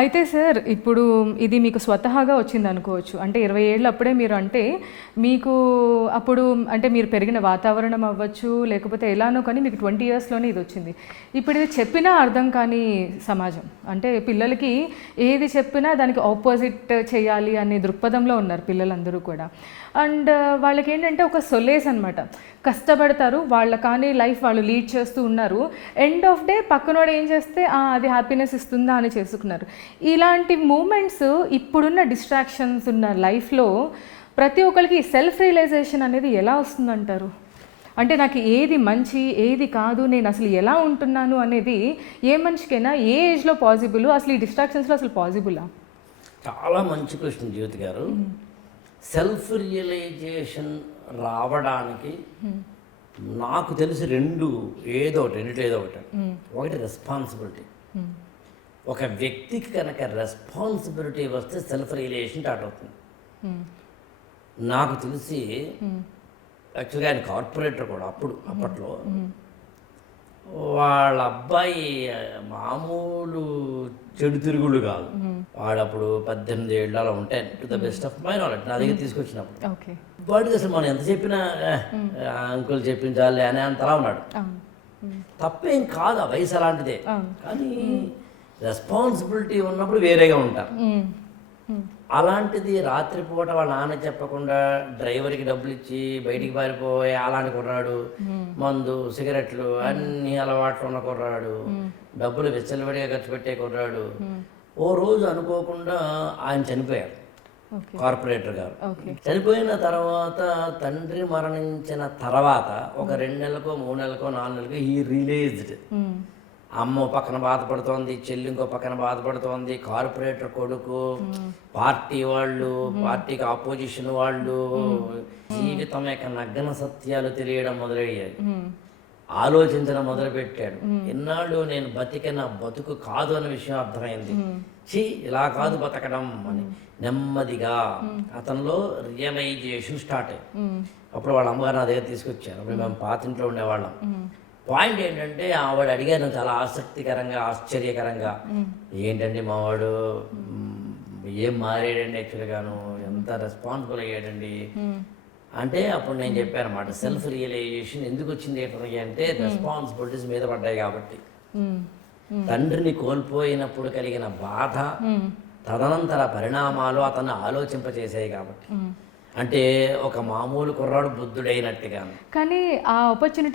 అయితే సార్ ఇప్పుడు ఇది మీకు స్వతహాగా వచ్చింది అనుకోవచ్చు. అంటే ఇరవై ఏళ్ళు అప్పుడే మీరు అంటే మీకు అప్పుడు అంటే మీరు పెరిగిన వాతావరణం అవ్వచ్చు లేకపోతే ఎలానో కానీ మీకు ట్వంటీ ఇయర్స్లోనే ఇది వచ్చింది. ఇప్పుడు ఇది చెప్పినా అర్థం కాని సమాజం. అంటే పిల్లలకి ఏది చెప్పినా దానికి ఆపోజిట్ చేయాలి అనే దృక్పథంలో ఉన్నారు పిల్లలందరూ కూడా. అండ్ వాళ్ళకి ఏంటంటే ఒక సొలేస్ అనమాట కష్టపడతారు వాళ్ళ కానీ లైఫ్ వాళ్ళు లీడ్ చేస్తూ ఉన్నారు. ఎండ్ ఆఫ్ డే పక్కనోడు ఏం చేస్తే అది హ్యాపీనెస్ ఇస్తుందా అని చేసుకున్నారు. ఇలాంటి మూమెంట్స్ ఇప్పుడున్న డిస్ట్రాక్షన్స్ ఉన్న లైఫ్లో ప్రతి ఒక్కరికి సెల్ఫ్ రియలైజేషన్ అనేది ఎలా వస్తుందంటారు? అంటే నాకు ఏది మంచి ఏది కాదు నేను అసలు ఎలా ఉంటున్నాను అనేది ఏ మనిషికైనా ఏ ఏజ్లో పాసిబుల్ అసలు ఈ డిస్ట్రాక్షన్స్లో అసలు పాసిబులా చాలా మంచి ప్రశ్న జ్యోతి గారు. సెల్ఫ్ రియలైజేషన్ రావడానికి నాకు తెలిసి రెండు ఏదో ఒకటి రెండిట్లో ఏదో ఒకటి. ఒకటి రెస్పాన్సిబిలిటీ ఒక వ్యక్తికి కనుక రెస్పాన్సిబిలిటీ వస్తే సెల్ఫ్ రియలైజేషన్ స్టార్ట్ అవుతుంది. నాకు తెలిసి యాక్చువల్గా ఆయన కార్పొరేటర్ కూడా అప్పుడు అప్పట్లో వాళ్ళ అబ్బాయి మామూలు చెడు తిరుగుళ్ళు కాదు. వాడప్పుడు పద్దెనిమిది ఏళ్ళు అలా ఉంటాయి to the best of my knowledge నా దగ్గర తీసుకొచ్చినప్పుడు. వాడికి అసలు మనం ఎంత చెప్పినా అంకుల్ చెప్పించాలి అనే అంతలా ఉన్నాడు. తప్పేం కాదు ఆ వయసు అలాంటిదే. కానీ రెస్పాన్సిబిలిటీ ఉన్నప్పుడు వేరేగా ఉంటారు. అలాంటిది రాత్రిపూట వాళ్ళ నాన్న చెప్పకుండా డ్రైవర్కి డబ్బులు ఇచ్చి బయటికి పారిపోయే అలాంటి కుర్రాడు మందు సిగరెట్లు అన్ని అలవాట్లు ఉన్న కుర్రాడు డబ్బులు విచ్చలవిడిగా ఖర్చు పెట్టే కుర్రాడు. ఓ రోజు అనుకోకుండా ఆయన చనిపోయారు. కార్పొరేటర్ గారు. చనిపోయిన తర్వాత తండ్రి మరణించిన తర్వాత ఒక రెండు నెలలకో మూడు నెలలకో నాలుగు నెలలకో ఈ రిలీజ్డ్. అమ్మ పక్కన బాధపడుతోంది చెల్లి ఇంకో పక్కన బాధపడుతోంది కార్పొరేటర్ కొడుకు పార్టీ వాళ్ళు పార్టీకి ఆపోజిషన్ వాళ్ళు. జీవితం యొక్క నగ్న సత్యాలు తెలియడం మొదలయ్యాయి. ఆలోచించడం మొదలుపెట్టాడు. ఎన్నాళ్ళు నేను బతికిన బతుకు కాదు అనే విషయం అర్థమైంది. ఛీ ఇలా కాదు బతకడం అని నెమ్మదిగా అతనిలో రియలైజేషన్ స్టార్ట్ అయ్యి. అప్పుడు వాళ్ళ అమ్మగారు నా దగ్గర తీసుకొచ్చారు అప్పుడు మేము. పాతింట్లో ఉండేవాళ్ళం. పాయింట్ ఏంటంటే ఆవిడ అడిగాను చాలా ఆసక్తికరంగా ఆశ్చర్యకరంగా. ఏంటండి మావాడు? ఏం మారాడండి యాక్చువల్గాను? ఎంత రెస్పాన్సిబుల్ అయ్యాడండి? అంటే అప్పుడు నేను చెప్పాను అనమాట సెల్ఫ్ రియలైజేషన్ ఎందుకు వచ్చింది ఏంటంటే అంటే రెస్పాన్సిబిలిటీస్ మీద పడ్డాయి కాబట్టి. తండ్రిని కోల్పోయినప్పుడు కలిగిన బాధ తదనంతర పరిణామాలు అతన్ని ఆలోచింపచేసాయి కాబట్టి. అంటే ఒక మామూలు కుర్రాడు బుద్ధుడైనట్టుగా కానీ ఆ ఆపర్చునిటీ